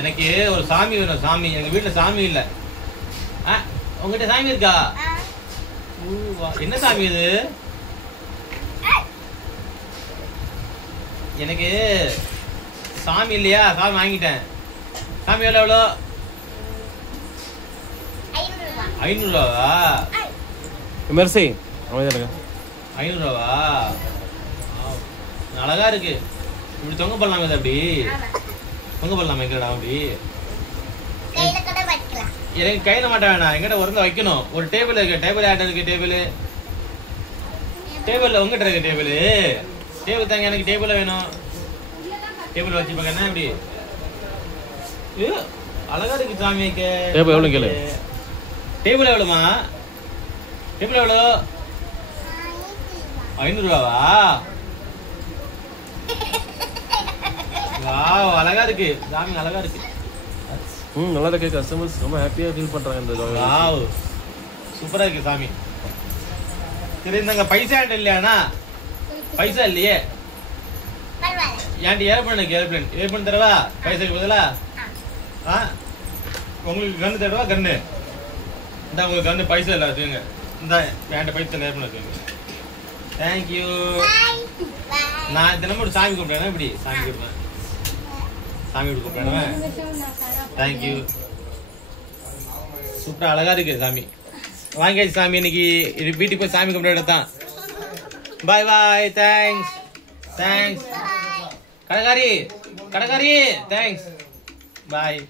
எனக்கு ஒரு சாமி வேணும். சாமி எங்க வீட்டுல சாமி இல்ல. உங்ககிட்ட சாமி இருக்கா? என்ன சாமி இது? எனக்கு சாமி இல்லையா? சாமி வாங்கிட்டேன். சாமி எவ்வளோ? 500 ரூபாவா? மெர்சி 500 ரூபாவா? அழகா இருக்கு. இப்படி தொங்க பண்ணலாமே. இது அப்படி தொங்க பண்ணலாமா? எங்கடா அப்படி எனக்கு கையில மாட்ட வேணாம். எங்கிட்ட ஒருந்த வைக்கணும். ஒரு டேபிள் இருக்கு. டேபிள் ஆட்ட இருக்கு. டேபிள் உங்ககிட்ட இருக்கு. டேபிள் தாங்க. எனக்கு டேபிள் வேணும். டேபிள் வச்சு பாக்க என்ன இப்படி அழகா இருக்கு சாமிக்கு. டேபிள் எவ்வளவு கேளு? டேபிள் எவ்வளவுமா? டேபிள் எவ்வளோ? 500 ரூபாவா? வாவ், அழகா இருக்கு சாமி. அழகா இருக்கு. நல்லா இருக்கு. கஸ்டமர்ஸ் ரொம்ப ஹாப்பியா ஃபீல் பண்றாங்க இந்த ஜாய். வாவ், சூப்பரா இருக்கு சாமி. சரி, இந்தங்க பைசா இல்லையாண்ணா? பைசா இல்லையே. ஏன்டி ஏர்பிளேன் தரவா? பைசாக்கு பதிலா உங்களுக்கு கண்ணு தரவா? கண்ணு இந்த உங்களுக்கு கண்ணு பைசா இல்லை வச்சுக்கோங்க. இந்த என்கிட்ட பைசா ஏர்பிளேன் வச்சுக்கோங்க. தேங்க்யூ. நான் தினமும் சாமி கூப்பிடுறேன். இப்படி சாமி கூப்பிடுவேன். சாமி கூப்பிடுறேன். தேங்க்யூ. சூப்பரா அழகா இருக்கு சாமி. வாங்கியாச்சு சாமி. இன்னைக்கு வீட்டுக்கு போய் சாமி கும்பிட இடத்தான். பாய் பாய். தேங்க்ஸ். கடைக்காரி தேங்க்ஸ். பாய்.